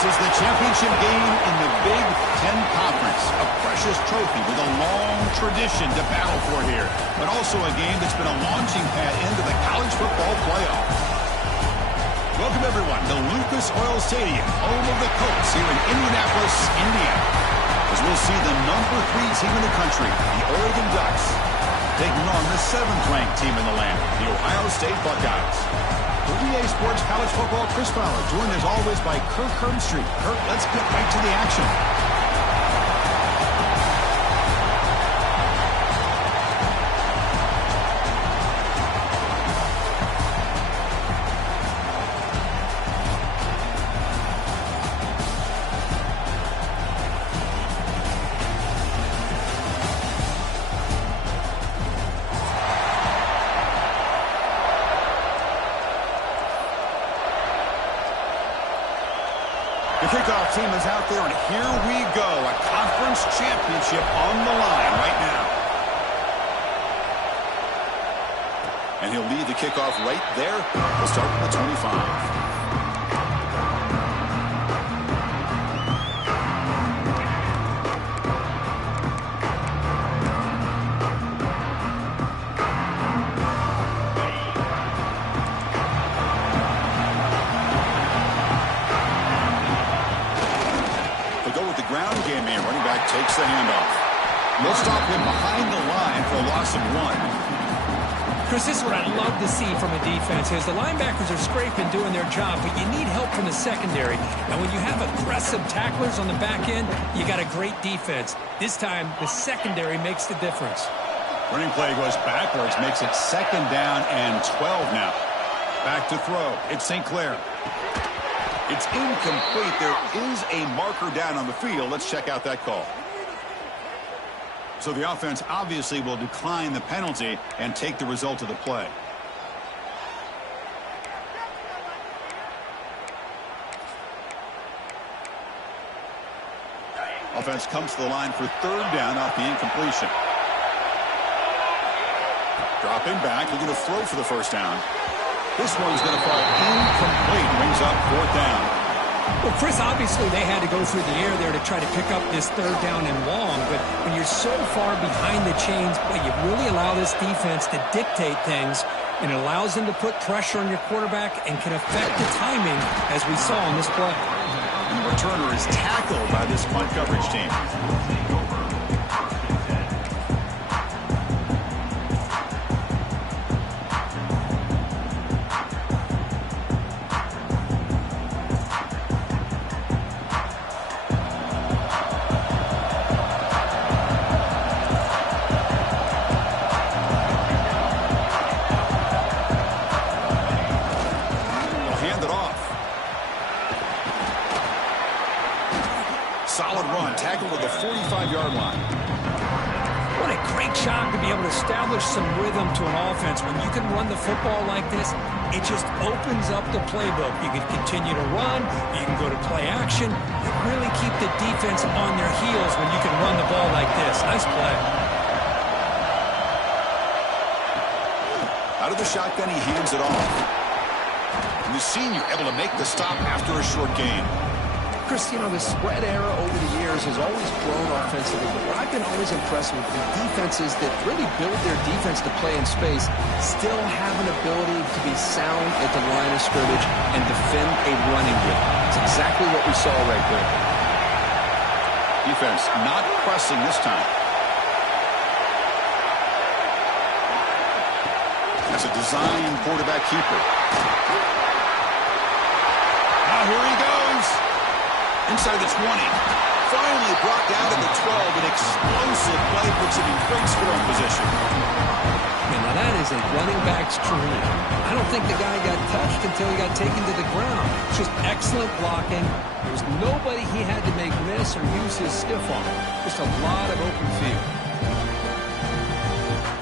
is the championship game in the Big Ten Conference. A precious trophy with a long tradition to battle for here, but also a game that's been a launching pad into the college football playoff. Welcome, everyone, to Lucas Oil Stadium, home of the Colts here in Indianapolis, Indiana. As we'll see the number 3 team in the country, the Oregon Ducks, taking on the 7th-ranked team in the land, the Ohio State Buckeyes. For EA Sports College Football, Chris Fowler, joined as always by Kirk Herbstreit. Kirk, let's get right to the action. The kickoff team is out there, and here we go. A conference championship on the line right now. And he'll lead the kickoff right there. We'll start with the 25. Takes the handoff. They'll stop him behind the line for a loss of 1. Chris, this is what I love to see from a defense is the linebackers are scraping, doing their job, but you need help from the secondary. And when you have aggressive tacklers on the back end, you got a great defense. This time, the secondary makes the difference. Running play goes backwards, makes it 2nd down and 12 now. Back to throw. It's St. Clair. It's incomplete. There is a marker down on the field. Let's check out that call. So the offense obviously will decline the penalty and take the result of the play. Offense comes to the line for 3rd down off the incompletion. Dropping back, looking to throw for the 1st down. This one's going to fall incomplete. Brings up 4th down. Well, Chris, obviously they had to go through the air there to try to pick up this 3rd down and long. But when you're so far behind the chains, boy, you really allow this defense to dictate things. And it allows them to put pressure on your quarterback and can affect the timing, as we saw in this play. The returner is tackled by this punt coverage team. Solid run, tackled at the 45-yard line. What a great job to be able to establish some rhythm to an offense. When you can run the football like this, it just opens up the playbook. You can continue to run, you can go to play action, you really keep the defense on their heels when you can run the ball like this. Nice play. Out of the shotgun, he hands it off. And the senior able to make the stop after a short gain. Chris, you know, the spread era over the years has always grown offensively, but what I've been always impressed with the defenses that really build their defense to play in space still have an ability to be sound at the line of scrimmage and defend a running game. It's exactly what we saw right there. Defense not pressing this time. That's a design quarterback keeper. Now here he goes. Inside the 20. Finally brought down to the 12. An explosive play puts him in great scoring position. Man, now that is a running back's dream. I don't think the guy got touched until he got taken to the ground. Just excellent blocking. There was nobody he had to make miss or use his stiff arm. Just a lot of open field.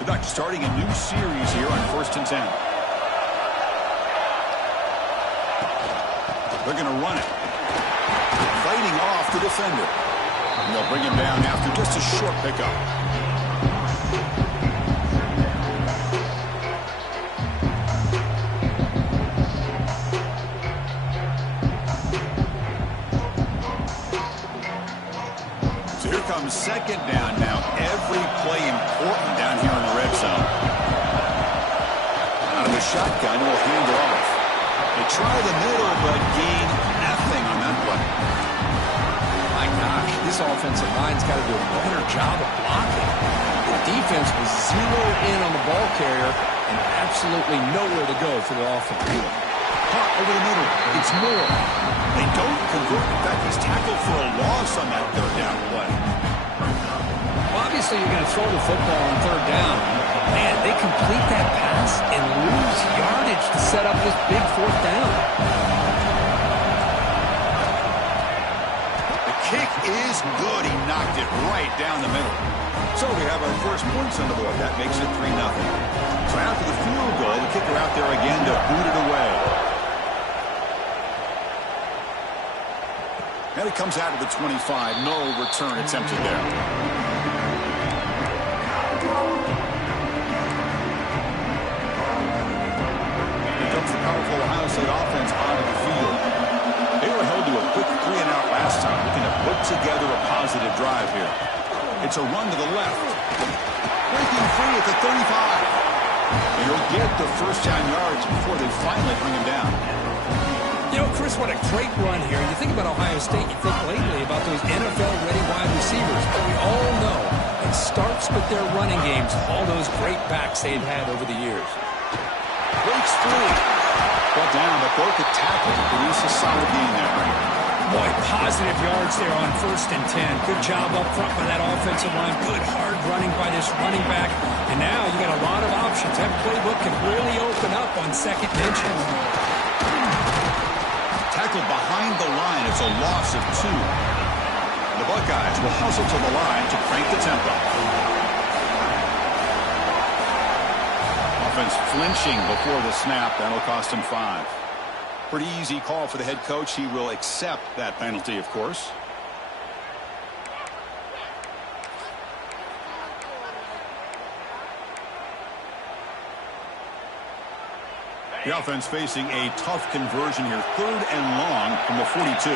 The Ducks starting a new series here on 1st and 10. They're going to run it. Fighting off the defender. And they'll bring him down after just a short pickup. comes second down now. Every play important down here in the red zone. Out of the shotgun, will hand it off. They try the middle, but gain nothing on that play. My gosh, this offensive line's got to do a better job of blocking. The defense was zeroed in on the ball carrier and absolutely nowhere to go for the offense. Caught over the middle. It's Moore. They don't convert. In fact, he's tackled for a loss on that third down play. Well, obviously, you're going to throw the football on third down. Man, they complete that pass and lose yardage to set up this big fourth down. The kick is good. He knocked it right down the middle. So we have our first points on the board. That makes it 3-0. So after the field goal, the kicker out there again to boot it away. And it comes out of the 25. No return attempted there. Here comes the powerful Ohio State offense onto the field. They were held to a quick 3-and-out last time, looking to put together a positive drive here. It's a run to the left. Breaking free at the 35. And he'll get the first down yards before they finally bring him down. You know, Chris, what a great run here. You think about Ohio State, you think lately about those NFL-ready wide receivers. But we all know it starts with their running games, all those great backs they've had over the years. Breaks free. Brought down, but broke the tackle to produce a solid gain there, right? Boy, positive yards there on 1st and 10. Good job up front by that offensive line. Good hard running by this running back. And now you got a lot of options. That playbook can really open up on 2nd and inches. Tackled behind the line. It's a loss of 2. The Buckeyes will hustle to the line to crank the tempo. Offense flinching before the snap. That'll cost him 5. Pretty easy call for the head coach. He will accept that penalty, of course. The offense facing a tough conversion here. 3rd and long from the 42.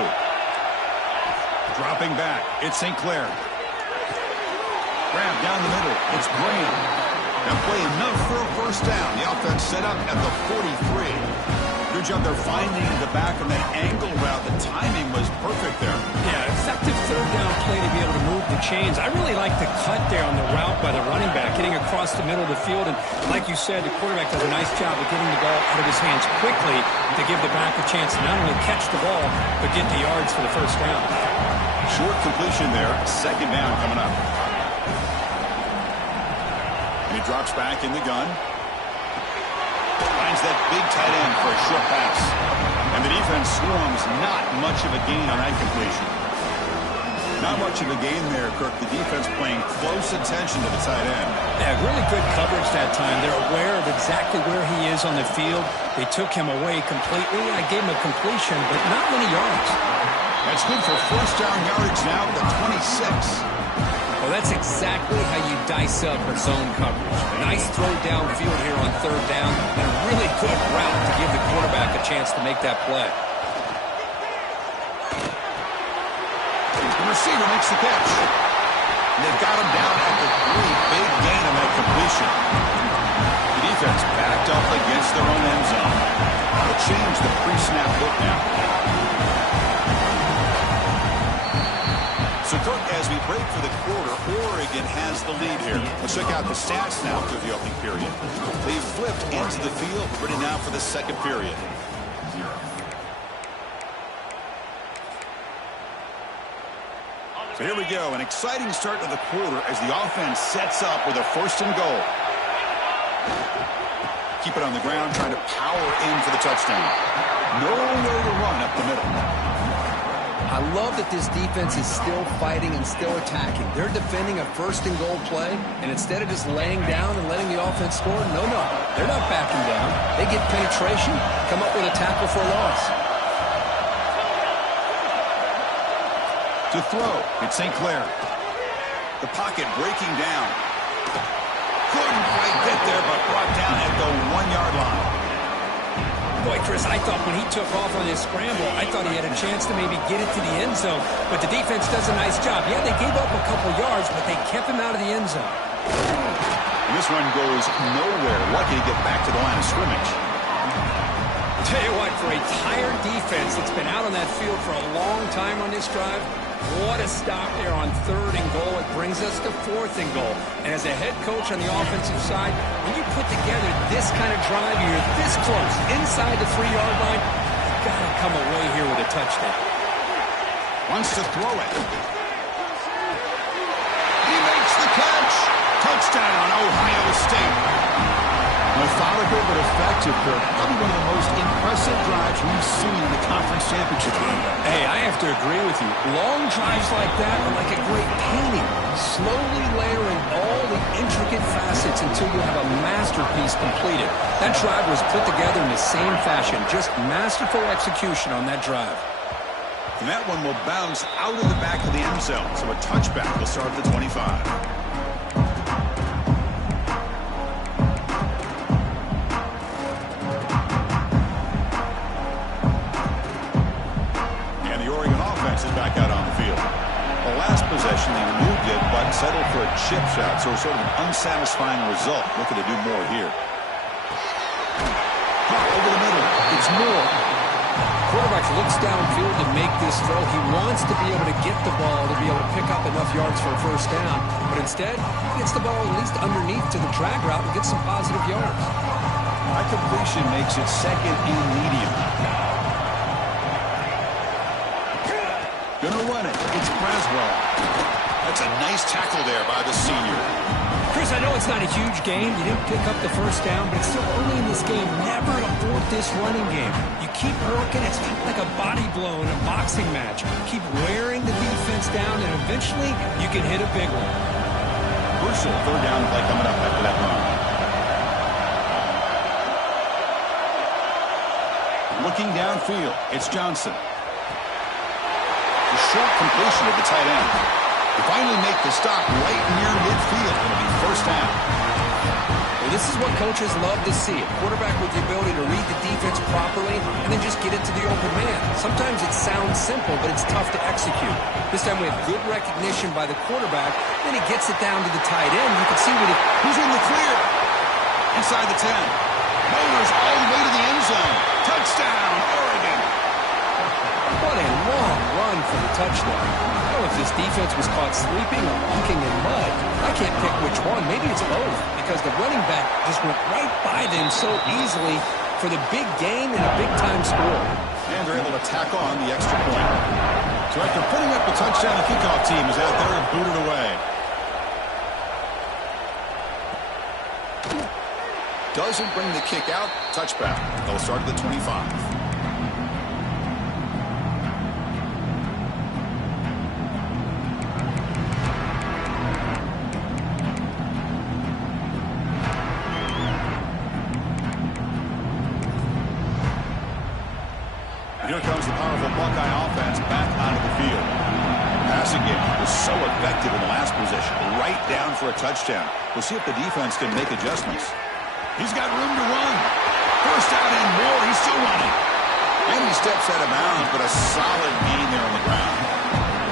Dropping back. It's St. Clair. Grab down the middle. It's Graham. Now play enough for a first down. The offense set up at the 43. Good job they're finding the back on that angle route. The timing was perfect there. Yeah, effective 3rd down play to be able to move the chains. I really like the cut there on the route by the running back, getting across the middle of the field. And like you said, the quarterback does a nice job of getting the ball out of his hands quickly to give the back a chance to not only catch the ball, but get the yards for the first down. Short completion there. 2nd down coming up. And he drops back in the gun. Finds that big tight end for a short pass. And the defense swarms. Not much of a gain on that completion. Not much of a gain there, Kirk. The defense paying close attention to the tight end. Yeah, really good coverage that time. They're aware of exactly where he is on the field. They took him away completely. I gave him a completion, but not many yards. That's good for first down yardage now at the 26. Well, that's exactly how you dice up a zone coverage. Nice throw downfield here on 3rd down, and a really good route to give the quarterback a chance to make that play. The receiver makes the catch. And they've got him down at the 3. Big gain on that completion. The defense backed up against their own end zone. They'll change the pre-snap look now. So, Kirk, as we break for the quarter, Oregon has the lead here. Let's check out the stats now through the opening period. They've flipped into the field, ready now for the 2nd period. So here we go, an exciting start to the quarter as the offense sets up with a 1st and goal. Keep it on the ground, trying to power in for the touchdown. Nowhere to run up the middle. I love that this defense is still fighting and still attacking. They're defending a 1st and goal play, and instead of just laying down and letting the offense score, no, they're not backing down. They get penetration, come up with a tackle for a loss. To throw, it's St. Clair. The pocket breaking down. Couldn't quite get there, but brought down at the 1-yard line. Boy, Chris, I thought when he took off on his scramble, I thought he had a chance to maybe get it to the end zone. But the defense does a nice job. Yeah, they gave up a couple yards, but they kept him out of the end zone. And this run goes nowhere. Lucky to get back to the line of scrimmage. Tell you what, for a tired defense that's been out on that field for a long time on this drive, what a stop there on 3rd and goal. It brings us to 4th and goal. And as a head coach on the offensive side, when you put together this kind of drive, you're this close, inside the 3-yard line, you've got to come away here with a touchdown. Wants to throw it. He makes the catch. Touchdown, Ohio State. Methodical but effective, Kirk. Probably one of the most impressive drives we've seen in the conference championship game. Hey, I have to agree with you. Long drives like that are like a great painting. Slowly layering all the intricate facets until you have a masterpiece completed. That drive was put together in the same fashion. Just masterful execution on that drive. And that one will bounce out of the back of the end zone. So a touchback will start at the 25. Back out on the field. The last possession, they moved it, but settled for a chip shot, so sort of an unsatisfying result. Looking to do more here. Over the middle. It's more. Quarterback looks downfield to make this throw. He wants to be able to get the ball to be able to pick up enough yards for a first down, but instead, he gets the ball at least underneath to the drag route and gets some positive yards. That completion makes it 2nd and medium. Gonna run it. It's Braswell. That's a nice tackle there by the senior. Chris, I know it's not a huge game. You didn't pick up the first down, but it's still early in this game. Never abort this running game. You keep working. It's kind of like a body blow in a boxing match. Keep wearing the defense down, and eventually you can hit a big one. Crucial 3rd down play coming up after that run. Looking downfield, it's Johnson. Short completion of the tight end. They finally make the stop right near midfield. It'll be first down. Well, this is what coaches love to see. A quarterback with the ability to read the defense properly and then just get it to the open man. Sometimes it sounds simple, but it's tough to execute. This time we have good recognition by the quarterback. Then he gets it down to the tight end. You can see who's in the clear. Inside the 10. Motors all the way to the end zone. Touchdown, Oregon. What a long run for the touchdown. I don't know if this defense was caught sleeping or walking in mud. I can't pick which one. Maybe it's both, because the running back just went right by them so easily for the big gain and a big-time score. And they're able to tack on the extra point. So after putting up the touchdown, the kickoff team is out there and booted away. Doesn't bring the kick out. Touchback. They'll start at the 25. Here comes the powerful Buckeye offense back onto the field. Passing game was so effective in the last possession. Right down for a touchdown. We'll see if the defense can make adjustments. He's got room to run. First out and more. He's still running. And he steps out of bounds, but a solid gain there on the ground.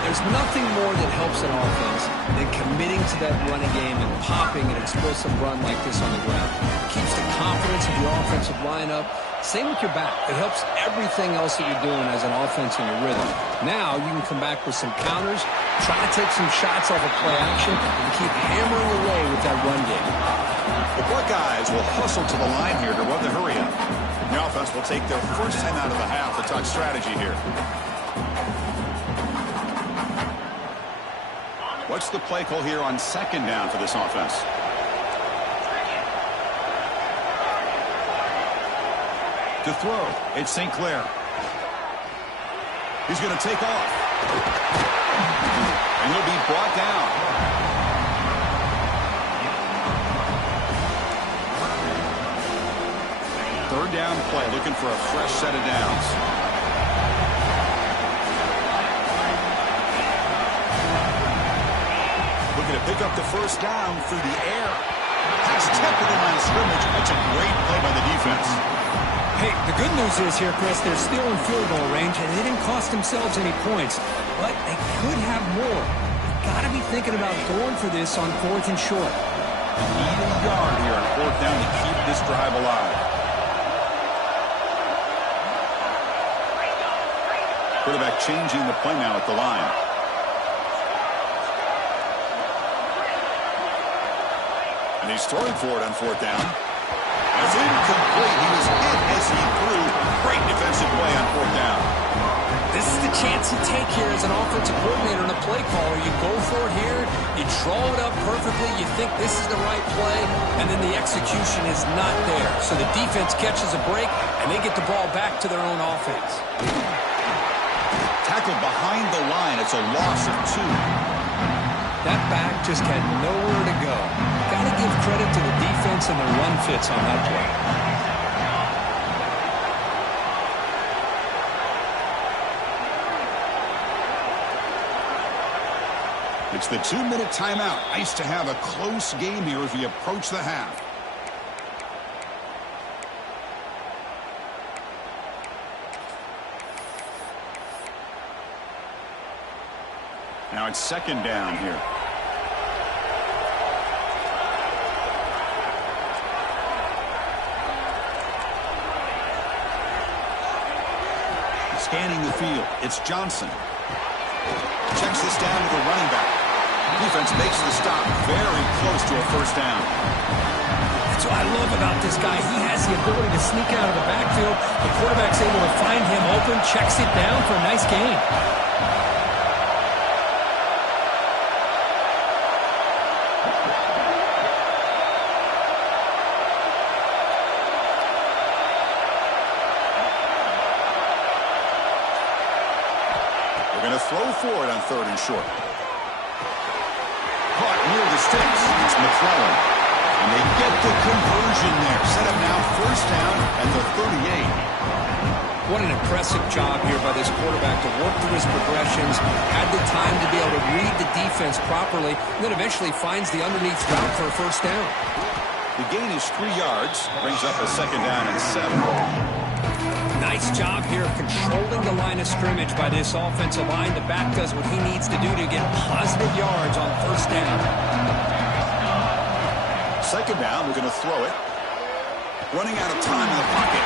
There's nothing more that helps an offense than committing to that running game and popping an explosive run like this on the ground. It keeps the confidence of your offensive lineup. Same with your back. It helps everything else that you're doing as an offense in your rhythm. Now you can come back with some counters, try to take some shots off of play action, and keep hammering away with that run game. The Buckeyes will hustle to the line here to run the hurry up. The offense will take their first time out of the half to touch strategy here. What's the play call here on 2nd down for this offense? To throw, it's St. Clair. He's going to take off. And he'll be brought down. Third down play, looking for a fresh set of downs. Looking to pick up the first down through the air. Pass tipped to the line of scrimmage. That's a great play by the defense. Hey, the good news is here, Chris, they're still in field goal range, and they didn't cost themselves any points. But they could have more. You've got to be thinking about going for this on 4th and short. Need a yard here on 4th down to keep this drive alive. Quarterback changing the play now at the line. And he's throwing for it on 4th down. It's incomplete. He was hit as he threw. Great defensive play on 4th down. This is the chance you take here as an offensive coordinator and a play caller. You go for it here. You draw it up perfectly. You think this is the right play, and then the execution is not there. So the defense catches a break, and they get the ball back to their own offense. Tackled behind the line. It's a loss of 2. That back just had nowhere to go. Got to give credit to the defense and the run fits on that play. It's the 2-minute timeout. Nice to have a close game here as we approach the half. Now it's 2nd down here. Scanning the field. It's Johnson. Checks this down to the running back. Defense makes the stop very close to a 1st down. That's what I love about this guy. He has the ability to sneak out of the backfield. The quarterback's able to find him open, checks it down for a nice gain. They're going to throw for it on 3rd and short. Caught near the sticks. It's McClellan. And they get the conversion there. Set up now 1st down at the 38. What an impressive job here by this quarterback to work through his progressions, had the time to be able to read the defense properly, and then eventually finds the underneath route for a 1st down. The gain is 3 yards. Brings up a 2nd down and 7. Nice job here controlling the line of scrimmage by this offensive line. The back does what he needs to do to get positive yards on 1st down. 2nd down, we're going to throw it. Running out of time in the pocket.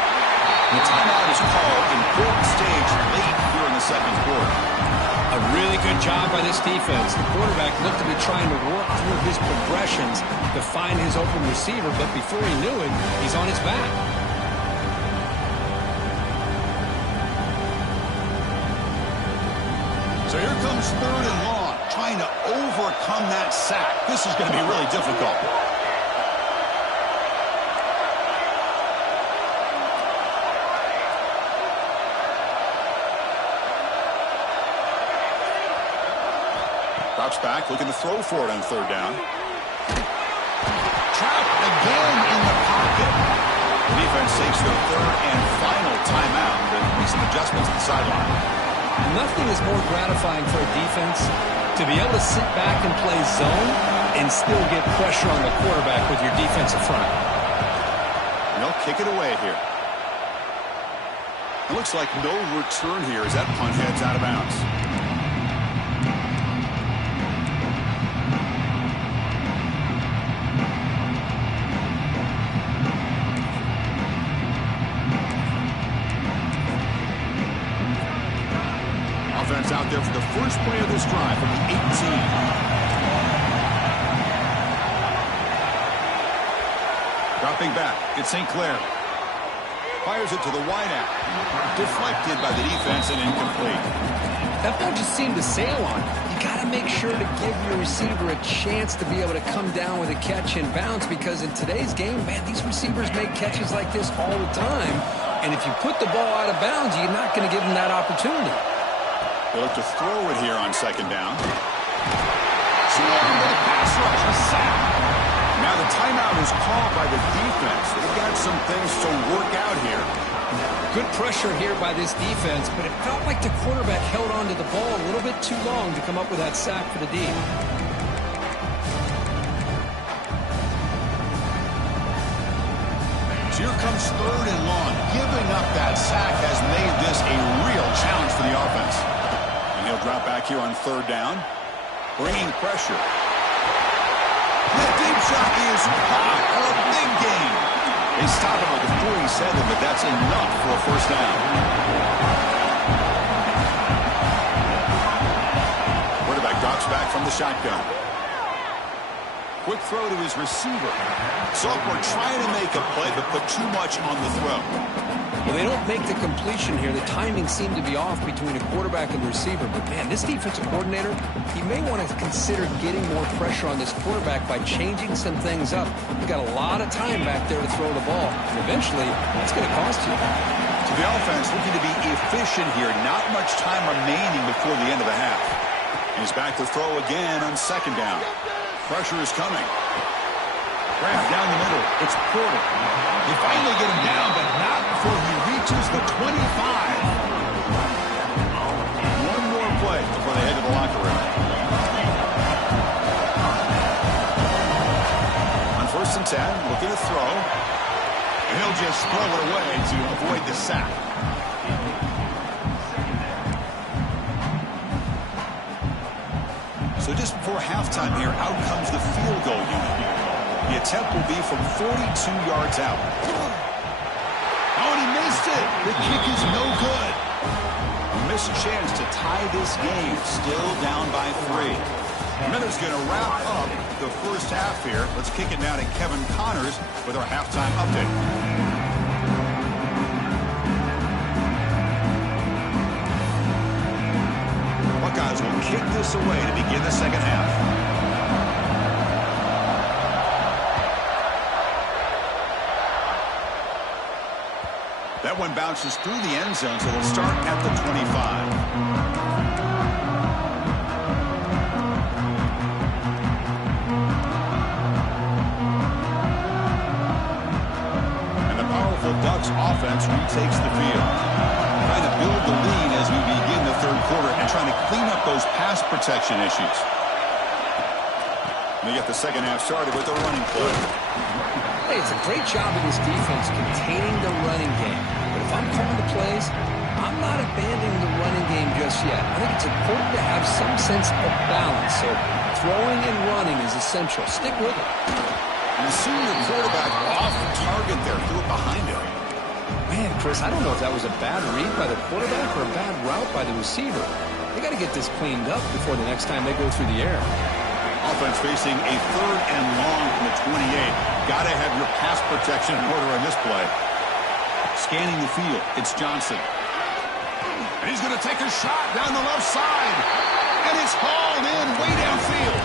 The timeout is called. Important stage late here in the 2nd quarter. A really good job by this defense. The quarterback looked to be trying to work through his progressions to find his open receiver, but before he knew it, he's on his back. So here comes 3rd and long, trying to overcome that sack. This is going to be really difficult. Drops back, looking to throw for it on 3rd down. Trapped again in the pocket. The defense takes their 3rd and final timeout. There'll be some adjustments at the sideline. Nothing is more gratifying for a defense to be able to sit back and play zone and still get pressure on the quarterback with your defensive front. And they'll kick it away here. It looks like no return here as that punt heads out of bounds. Offense out there for the first play of this drive from the 18. Dropping back, it's St. Clair. Fires it to the wideout. Deflected by the defense and incomplete. That ball just seemed to sail on. You got to make sure to give your receiver a chance to be able to come down with a catch and bounce, because in today's game, man, these receivers make catches like this all the time. And if you put the ball out of bounds, you're not going to give them that opportunity. They look to throw it here on 2nd down. Swarmed with a pass rush, a sack. Now the timeout is called by the defense. They've got some things to work out here. Good pressure here by this defense, but it felt like the quarterback held on to the ball a little bit too long to come up with that sack for the D. So here comes 3rd and long. Giving up that sack has made this a real challenge for the offense. And he'll drop back here on 3rd down. Bringing pressure. The deep shot is hot. A big gain. They stop it with a 47, but that's enough for a 1st down. Quarterback drops back from the shotgun. Quick throw to his receiver. Sophomore trying to make a play, but put too much on the throw. Well, they don't make the completion here. The timing seemed to be off between a quarterback and the receiver. But, man, this defensive coordinator, he may want to consider getting more pressure on this quarterback by changing some things up. You've got a lot of time back there to throw the ball. And eventually, that's going to cost you. So the offense looking to be efficient here. Not much time remaining before the end of the half. He's back to throw again on 2nd down. Pressure is coming. Grab down the middle. It's Porter. They finally get him down, but not before he reaches the 25. One more play before they head to the locker room. On 1st and 10, looking to throw. And he'll just throw it away to avoid the sack. So just before halftime here, out comes the field goal unit. The attempt will be from 42 yards out. Oh, and he missed it. The kick is no good. A missed chance to tie this game. Still down by 3. Miller's going to wrap up the 1st half here. Let's kick it now to Kevin Connors with our halftime update. Buckeyes will kick this away to begin the 2nd half. That one bounces through the end zone, so they'll start at the 25. And the powerful Ducks offense retakes the field. Trying to build the lead as we begin the 3rd quarter and trying to clean up those pass protection issues. And they get the 2nd half started with a running play. Hey, it's a great job of this defense containing the running game. But if I'm calling the plays, I'm not abandoning the running game just yet. I think it's important to have some sense of balance. So throwing and running is essential. Stick with it. And the senior quarterback off target there, threw it behind him. Man, Chris, I don't know if that was a bad read by the quarterback or a bad route by the receiver. They got to get this cleaned up before the next time they go through the air. Offense facing a 3rd and long from the 28. Got to have your pass protection in order on this play. Scanning the field, it's Johnson. And he's going to take a shot down the left side. And it's hauled in way downfield.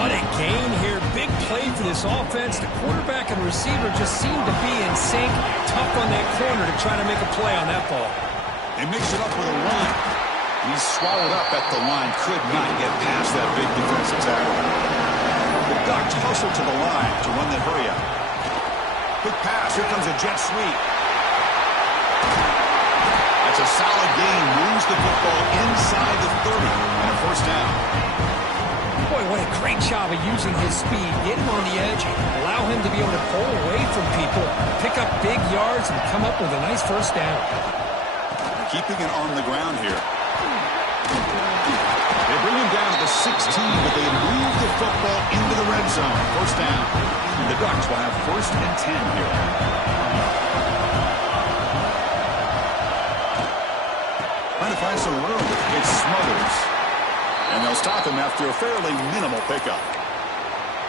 What a gain here. Big play for this offense. The quarterback and receiver just seem to be in sync. Tough on that corner to try to make a play on that ball. They mix it up with a run. He's swallowed up at the line. Could not get past that big defensive tackle. The Ducks hustle to the line to run the hurry out. Quick pass. Here comes a jet sweep. That's a solid gain. Moves the football inside the 30 and a 1st down. Boy, what a great job of using his speed. Get him on the edge, allow him to be able to pull away from people, pick up big yards, and come up with a nice 1st down. Keeping it on the ground here. They bring him down to the 16, but they move the football into the red zone. 1st down. The Ducks will have 1st and 10 here. Trying to find some room. It's Smothers. And they'll stop him after a fairly minimal pickup.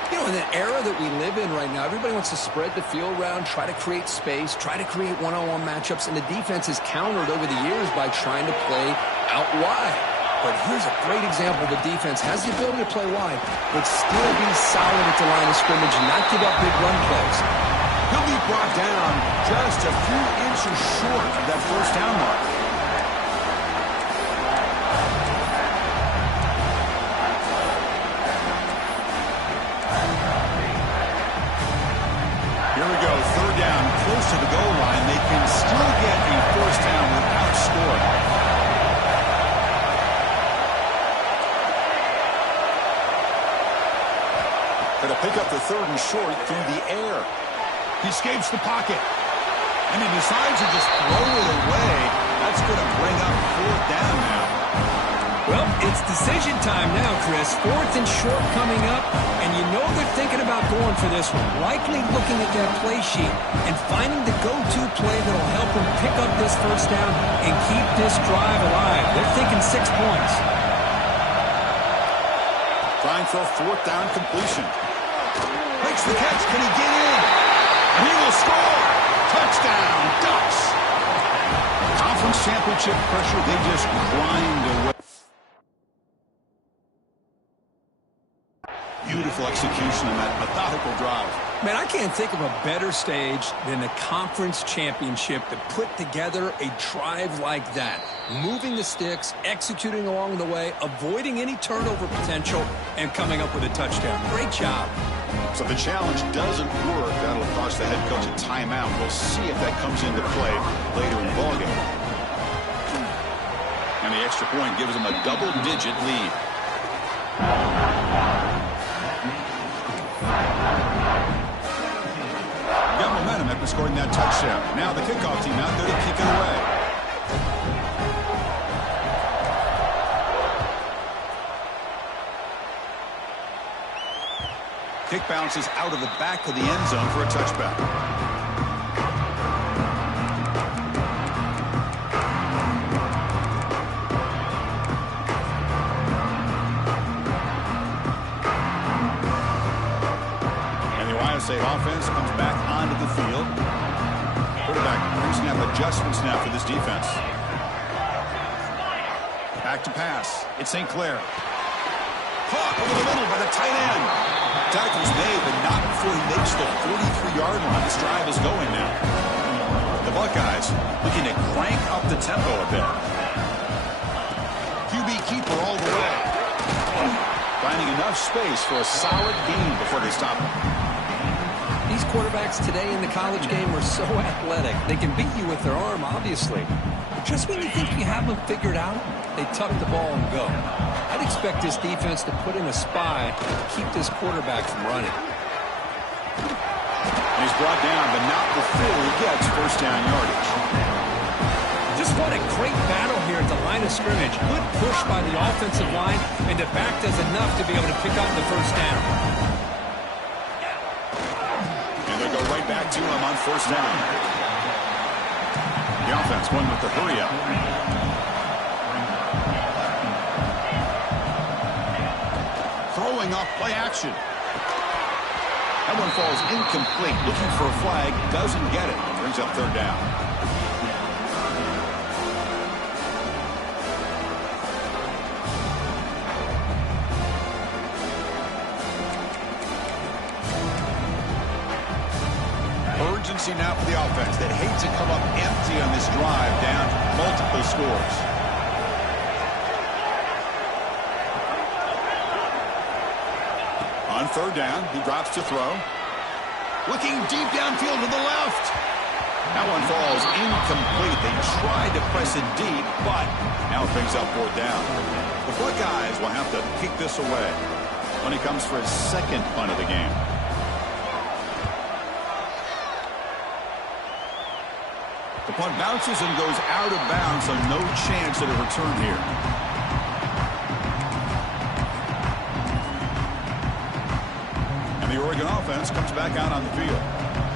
You know, in the era that we live in right now, everybody wants to spread the field around, try to create space, try to create one-on-one matchups, and the defense is countered over the years by trying to play out wide. But here's a great example. The defense has the ability to play wide, but still be solid at the line of scrimmage and not give up big run plays. He'll be brought down just a few inches short of that 1st down mark. Here we go, 3rd down, close to the goal line. They can still get a 1st down without scoring. Going to pick up the 3rd and short through the air. He escapes the pocket. And he decides to just throw it away. That's going to bring up 4th down now. Well, it's decision time now, Chris. 4th and short coming up, and you know they're thinking about going for this one. Likely looking at that play sheet and finding the go-to play that will help them pick up this 1st down and keep this drive alive. They're thinking 6 points. Trying for a 4th down completion. Makes the catch. Can he get in? And he will score. Touchdown, Ducks. Conference championship pressure, they just grind away. Beautiful execution on that methodical drive. Man, I can't think of a better stage than the conference championship to put together a drive like that. Moving the sticks, executing along the way, avoiding any turnover potential, and coming up with a touchdown. Great job. So the challenge doesn't work. That'll cost the head coach a timeout. We'll see if that comes into play later in the ballgame. And the extra point gives them a double-digit lead. Got momentum after scoring that touchdown. Now the kickoff team out there to kick it away. Kick bounces out of the back of the end zone for a touchback. And the Ohio State offense comes back onto the field. Quarterback pre-snap adjustments now for this defense. Back to pass. It's St. Clair. Caught over the middle by the tight end. Tackle's made, but not before he makes the 43-yard line. This drive is going now. The Buckeyes looking to crank up the tempo a bit. QB keeper all the way. Finding enough space for a solid gain before they stop him. These quarterbacks today in the college game are so athletic. They can beat you with their arm, obviously. But just when you think you have them figured out, they tuck the ball and go. I'd expect this defense to put in a spy to keep this quarterback from running. And he's brought down, but not before he gets 1st down yardage. Just what a great battle here at the line of scrimmage. Good push by the offensive line, and the back does enough to be able to pick up the 1st down. And they go right back to him on 1st down. The offense won with the hurry up. Throwing off play action. That one falls incomplete. Looking for a flag. Doesn't get it. Brings up 3rd down. Urgency now for the offense that hates to come up empty on this drive, down multiple scores. On 3rd down, he drops to throw. Looking deep downfield to the left. That one falls incomplete. They tried to press it deep, but now it brings up 4th down. The Buckeyes will have to kick this away when he comes for his 2nd punt of the game. The punt bounces and goes out of bounds, so no chance at a return here. The Oregon offense comes back out on the field.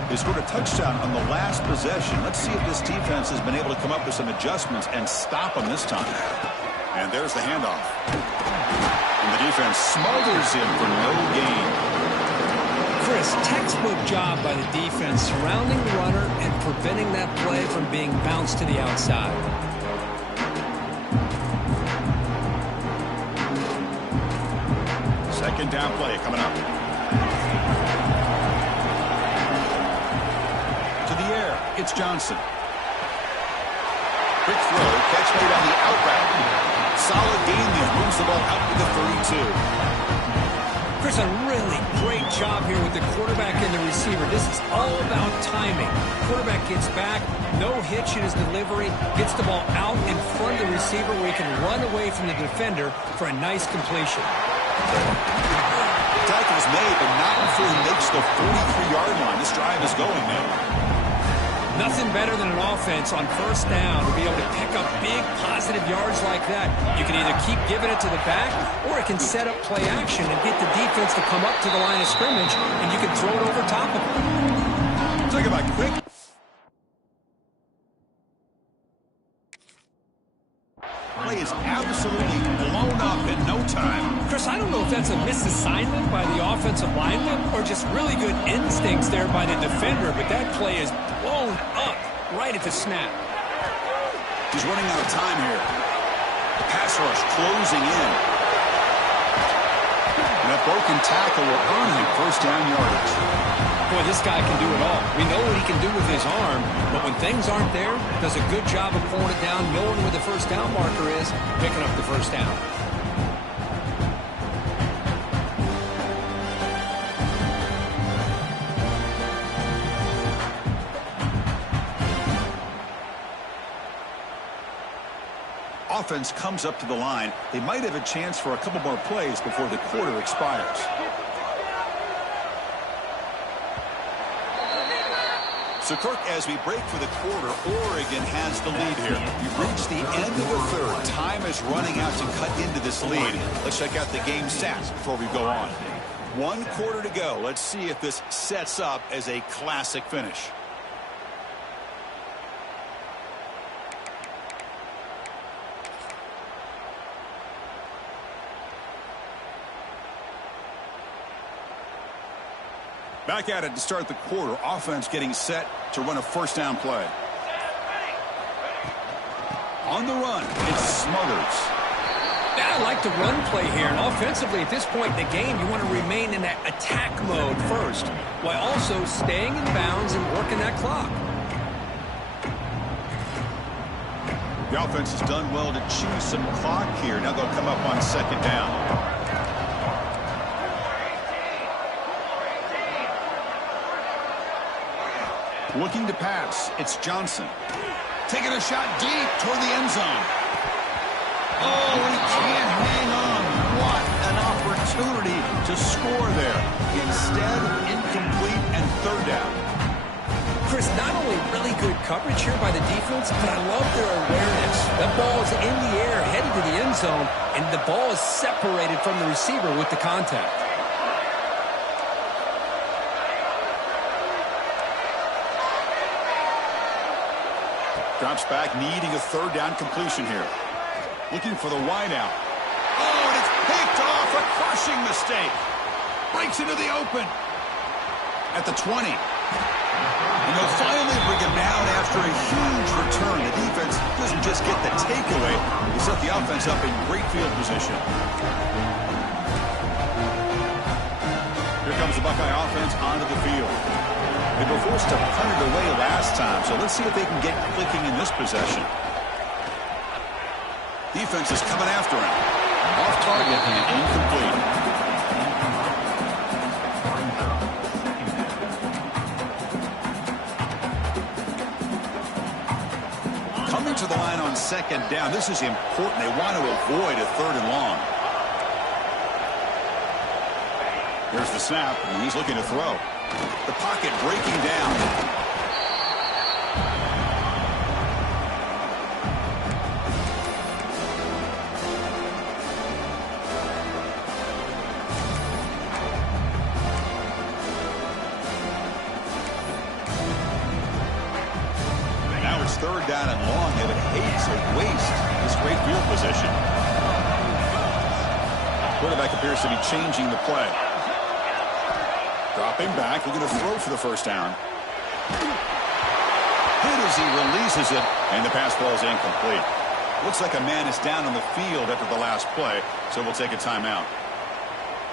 They scored a touchdown on the last possession. Let's see if this defense has been able to come up with some adjustments and stop them this time. And there's the handoff. And the defense smothers him for no gain. Chris, textbook job by the defense surrounding the runner and preventing that play from being bounced to the outside. Second down play coming up. To the air, it's Johnson. Quick throw, catch made on the out route. Solid gain there, moves the ball out to the 32. Chris, a really great job here with the quarterback and the receiver. This is all about timing. Quarterback gets back, no hitch in his delivery, gets the ball out in front of the receiver where he can run away from the defender for a nice completion. tackle's made, but not before he makes the 43-yard line. This drive is going now. Nothing better than an offense on first down to be able to pick up big positive yards like that. You can either keep giving it to the back, or it can set up play action and get the defense to come up to the line of scrimmage, and you can throw it over top of them. Talk about quick. Play is absolutely blown up in no time. Chris, I don't know if that's a misassignment by the offensive lineman or just really good instincts there by the defender, but that play is blown up right at the snap. He's running out of time here. The pass rush closing in. And that broken tackle will earn him first down yardage. Boy, this guy can do it all. We know what he can do with his arm, but when things aren't there, does a good job of pulling it down, knowing where the first down marker is, picking up the first down. Offense comes up to the line. They might have a chance for a couple more plays before the quarter expires. So, Kirk, as we break for the quarter, Oregon has the lead here. We've reached the end of the third. Time is running out to cut into this lead. Let's check out the game stats before we go on. 1 quarter to go. Let's see if this sets up as a classic finish. Back at it to start the quarter. Offense getting set to run a first down play. On the run, it's Smothers. Yeah, I like the run play here. And offensively, at this point in the game, you want to remain in that attack mode first, while also staying in bounds and working that clock. The offense has done well to choose some clock here. Now they'll come up on second down. Looking to pass, it's Johnson. Taking a shot deep toward the end zone. Oh, he can't hang on. What an opportunity to score there. Instead, incomplete and third down. Chris, not only really good coverage here by the defense, but I love their awareness. That ball is in the air, headed to the end zone, and the ball is separated from the receiver with the contact. Drops back, needing a third down completion here. Looking for the wideout. Oh, and it's picked off. A crushing mistake. Breaks into the open. At the 20. And they'll finally bring him down after a huge return. The defense doesn't just get the takeaway. They set the offense up in great field position. Here comes the Buckeye offense onto the field. They were forced to punt it away last time, so let's see if they can get clicking in this possession. Defense is coming after him. Off target and incomplete. Coming to the line on second down. This is important. They want to avoid a third and long. Here's the snap, and he's looking to throw. The pocket breaking down. Now it's third down and long. They would hate to waste this great field position. Quarterback appears to be changing the play. Dropping back, looking to throw for the first down. Hit as he releases it, and the pass ball is incomplete. Looks like a man is down on the field after the last play, so we'll take a timeout.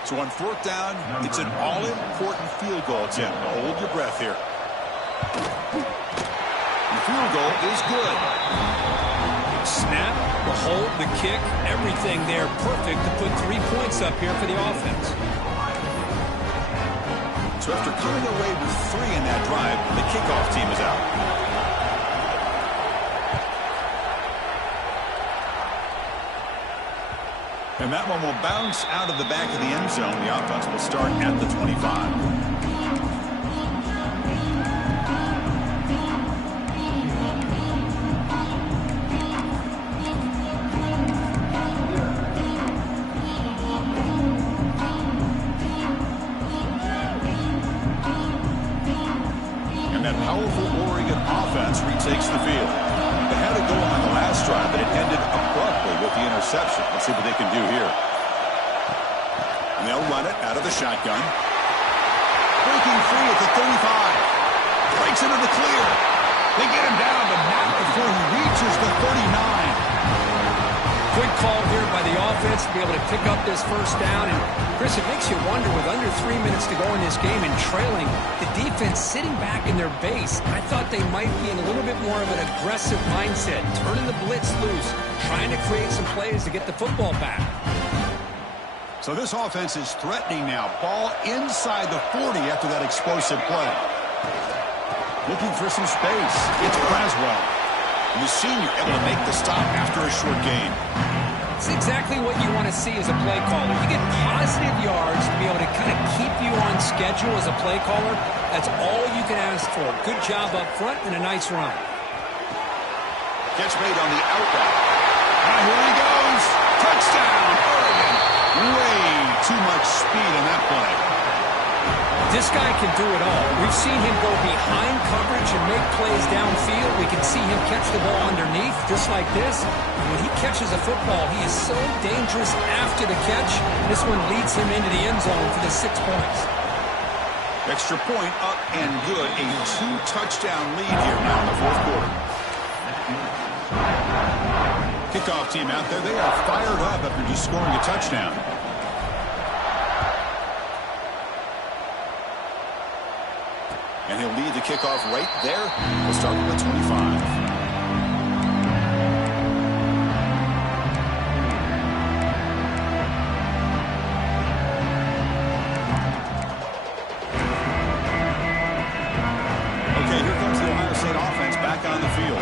So on fourth down, it's an all-important field goal attempt. Hold your breath here. The field goal is good. Snap, the hold, the kick, everything there perfect to put 3 points up here for the offense. So after coming away with 3 in that drive, the kickoff team is out. And that one will bounce out of the back of the end zone. The offense will start at the 25. Powerful Oregon offense retakes the field. They had it going on the last drive, but it ended abruptly with the interception. Let's see what they can do here. And they'll run it out of the shotgun. Breaking free at the 35. Breaks into the clear. They get him down, but not before he reaches the 39. Quick call here by the offense to be able to pick up this first down. And, Chris, it makes you wonder, with under 3 minutes to go in this game and trailing, the defense sitting back in their base. I thought they might be in a little bit more of an aggressive mindset, turning the blitz loose, trying to create some plays to get the football back. So this offense is threatening now. Ball inside the 40 after that explosive play. Looking for some space. It's Braswell. And the senior able to make the stop after a short gain. It's exactly what you want to see as a play caller. You get positive yards to be able to kind of keep you on schedule as a play caller. That's all you can ask for. Good job up front and a nice run. Catch made on the out route. And here he goes. Touchdown, Oregon. Way too much speed in that play. This guy can do it all. We've seen him go behind coverage and make plays downfield. We can see him catch the ball underneath, just like this. And when he catches a football, he is so dangerous after the catch. This one leads him into the end zone for the 6 points. Extra point up and good. A 2-touchdown lead here now in the fourth quarter. Kickoff team out there. They are fired up after just scoring a touchdown. And he'll lead the kickoff right there. We'll start with the 25. Okay, here comes the Ohio State offense back on the field.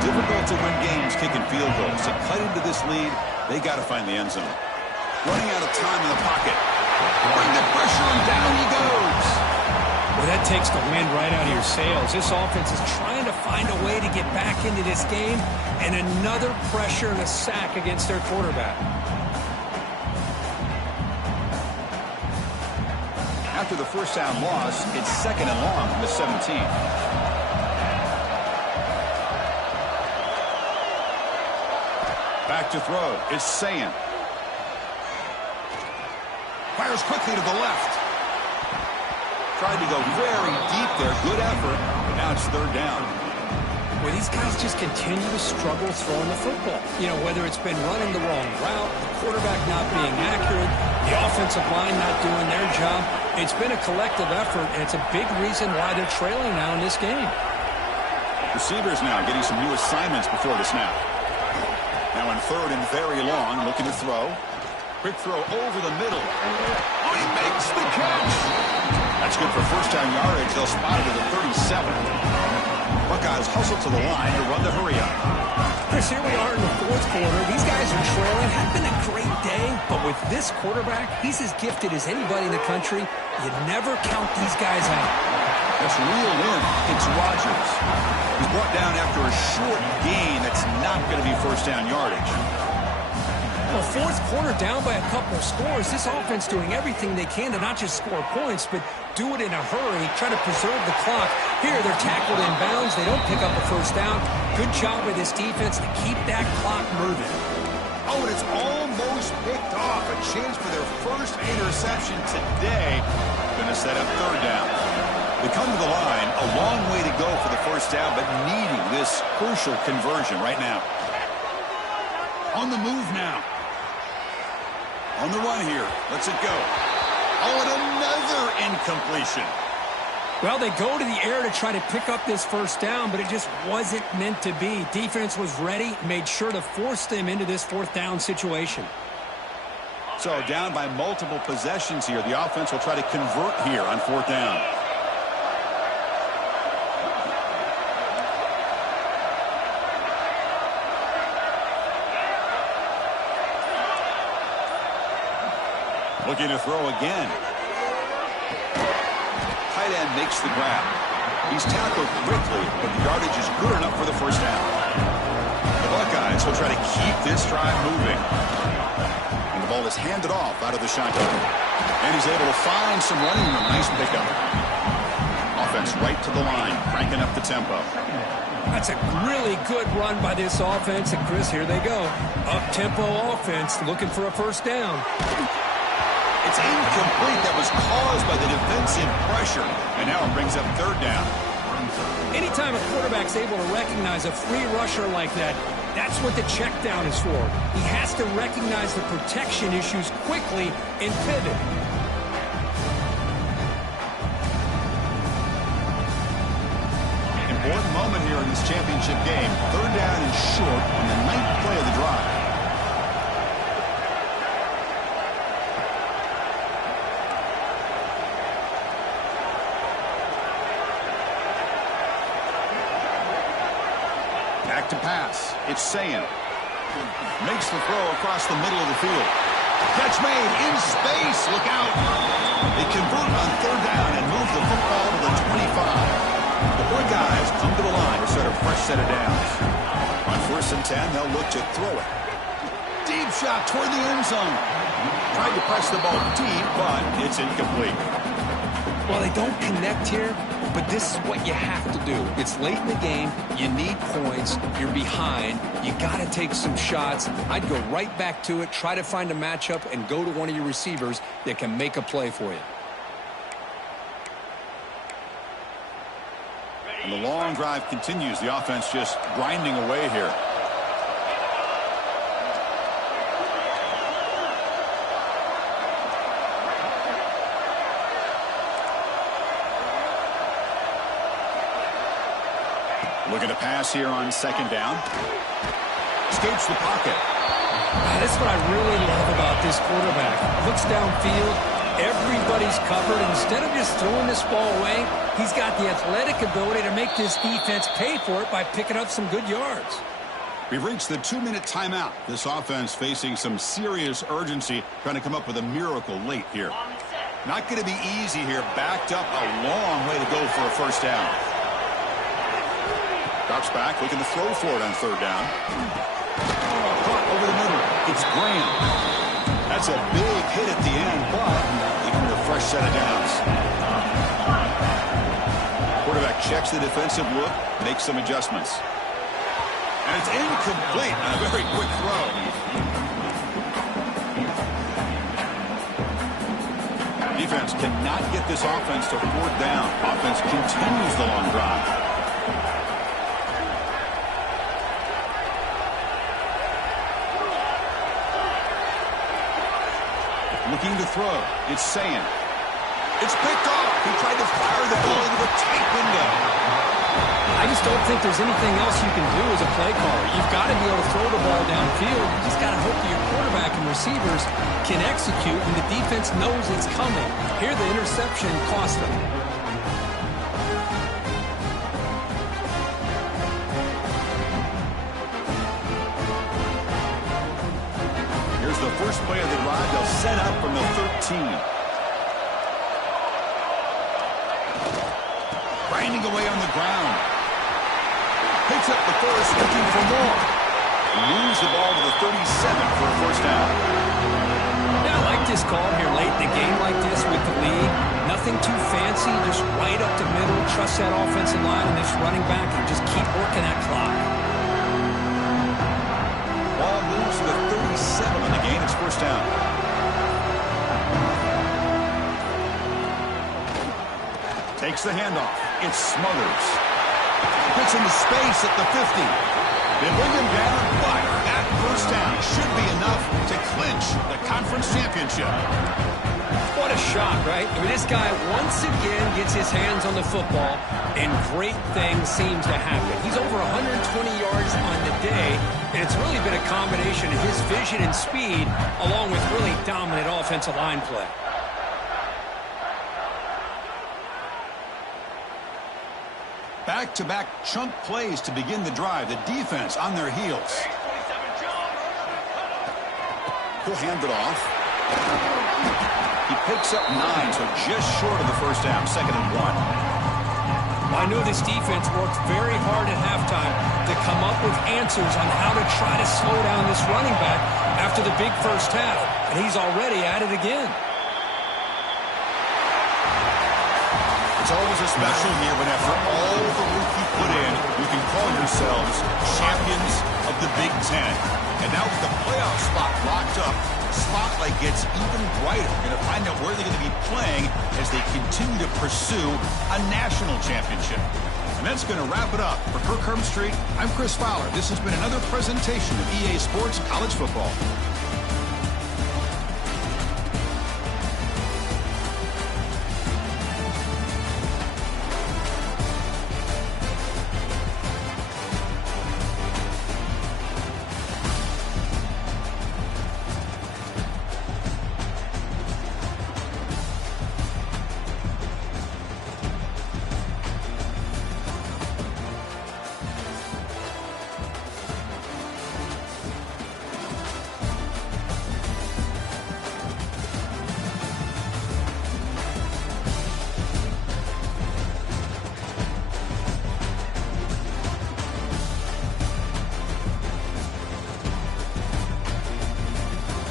Difficult to win games kicking field goals. To cut into this lead, they got to find the end zone. Running out of time in the pocket. Bring the pressure, and down he goes. Well, that takes the wind right out of your sails. This offense is trying to find a way to get back into this game, and another pressure and a sack against their quarterback. After the first down loss, it's 2nd and long from the 17. Back to throw. It's Sayin. Fires quickly to the left. Tried to go very deep there. Good effort. But now it's 3rd down. Well, these guys just continue to struggle throwing the football. You know, whether it's been running the wrong route, the quarterback not being accurate, the offensive line not doing their job. It's been a collective effort, and it's a big reason why they're trailing now in this game. Receivers now getting some new assignments before the snap. Now in 3rd and very long, looking to throw. Quick throw over the middle. Oh, he makes the catch. That's good for first-down yardage. They'll spot it at the 37. Buckeyes hustle to the line to run the hurry-up. Chris, here we are in the 4th quarter. These guys are trailing. Had been a great day, but with this quarterback, he's as gifted as anybody in the country. You never count these guys out. That's reeled in. It's Rodgers. He's brought down after a short gain that's not going to be first-down yardage. Well, 4th quarter down by a couple of scores. This offense doing everything they can to not just score points, but do it in a hurry, try to preserve the clock. Here, they're tackled in bounds. They don't pick up a first down. Good job by this defense to keep that clock moving. Oh, and it's almost picked off. A chance for their first interception today. Going to set up 3rd down. They come to the line. A long way to go for the first down, but needing this crucial conversion right now. On the move now. On the run here. Let's it go. Oh, and another incompletion. Well, they go to the air to try to pick up this first down, but it just wasn't meant to be. Defense was ready, made sure to force them into this 4th down situation. So down by multiple possessions here. The offense will try to convert here on 4th down. Looking to throw again. Tight end makes the grab. He's tackled quickly, but the yardage is good enough for the first down. The Buckeyes will try to keep this drive moving. And the ball is handed off out of the shotgun. And he's able to find some running room. Nice pickup. Offense right to the line, cranking up the tempo. That's a really good run by this offense. And, Chris, here they go. Up-tempo offense looking for a first down. It's incomplete. That was caused by the defensive pressure. And now it brings up third down. Anytime a quarterback's able to recognize a free rusher like that, that's what the check down is for. He has to recognize the protection issues quickly and pivot. Important moment here in this championship game. Third down and short on the 9th play of the drive. Back to pass. It's Sayin. Makes the throw across the middle of the field. Catch made in space. Look out. They convert on third down and move the football to the 25. The Buckeyes come to the line to start a fresh set of downs. On 1st and 10, they'll look to throw it. Deep shot toward the end zone. Tried to press the ball deep, but it's incomplete. Well, they don't connect here, but this is what you have to do. It's late in the game. You need points. You're behind. You got to take some shots. I'd go right back to it, try to find a matchup, and go to one of your receivers that can make a play for you. And the long drive continues. The offense just grinding away here. Looking to pass here on 2nd down. Escapes the pocket. That's what I really love about this quarterback. Looks downfield. Everybody's covered. Instead of just throwing this ball away, he's got the athletic ability to make this defense pay for it by picking up some good yards. We've reached the 2-minute timeout. This offense facing some serious urgency, trying to come up with a miracle late here. Not going to be easy here. Backed up a long way to go for a first down. Drops back, looking to throw for it on 3rd down. Caught over the middle. It's Graham. That's a big hit at the end, but looking for a fresh set of downs. Quarterback checks the defensive look, makes some adjustments. And it's incomplete on a very quick throw. Defense cannot get this offense to 4th down. Offense continues the long drive. Looking to throw. It's Sayin. It's picked off. He tried to fire the ball into a tight window. I just don't think there's anything else you can do as a play caller. You've got to be able to throw the ball downfield. You just got to hope that your quarterback and receivers can execute and the defense knows it's coming. Here the interception cost them. Here's the first play of the drive. They'll set up from the 13. Grinding away on the ground. Picks up the first, looking for more. Moves the ball to the 37 for a first down. Yeah, I like this call here late in the game like this with the lead. Nothing too fancy, just right up the middle. Trust that offensive line and this running back and just keep working that clock. Ball moves to the 37 on the gain. It's first down. Takes the handoff. It's Smothers. Gets into space at the 50. They bring him down, but that first down should be enough to clinch the conference championship. What a shot, right? I mean, this guy once again gets his hands on the football, and great things seem to happen. He's over 120 yards on the day, and it's really been a combination of his vision and speed, along with really dominant offensive line play. Back-to-back chunk plays to begin the drive. The defense on their heels. He'll hand it off. picks up 9, so just short of the first half, 2nd and 1. I know this defense worked very hard at halftime to come up with answers on how to try to slow down this running back after the big first half, and he's already at it again. It's always a special year when after all the work you put in, you can call yourselves champions of the Big Ten. And now with the playoff spot locked up, spotlight gets even brighter. We're going to find out where they're going to be playing as they continue to pursue a national championship. And that's going to wrap it up. For Kirk Herbstreit, I'm Chris Fowler. This has been another presentation of EA Sports College Football.